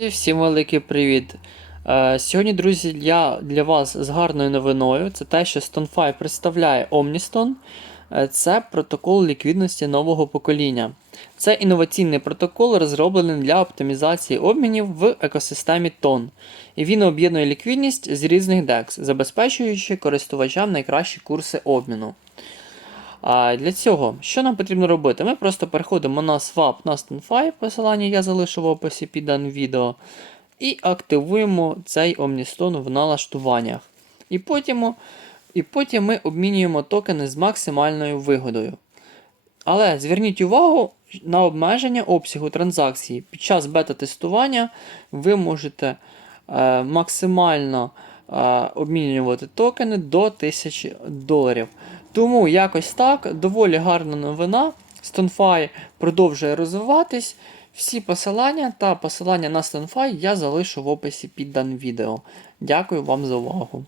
Всім великий привіт! Е, Сьогодні, друзі, я для вас з гарною новиною. Це те, що StoneFi представляє Omniston. Е, Це протокол ліквідності нового покоління. Це інноваційний протокол, розроблений для оптимізації обмінів в екосистемі TON. І він об'єднує ліквідність з різних DEX, забезпечуючи користувачам найкращі курси обміну. А для цього, що нам потрібно робити? Ми просто переходимо на swap на StoneFi, посилання я залишу в описі під даним відео, і активуємо цей Omniston в налаштуваннях. І потім, і потім ми обмінюємо токени з максимальною вигодою. Але зверніть увагу на обмеження обсягу транзакцій. Під час бета-тестування ви можете е, максимально е, обмінювати токени до 1000 доларів. Тому якось так, доволі гарна новина. StoneFi продовжує розвиватись. Всі посилання та посилання на StoneFi я залишу в описі під даним відео. Дякую вам за увагу.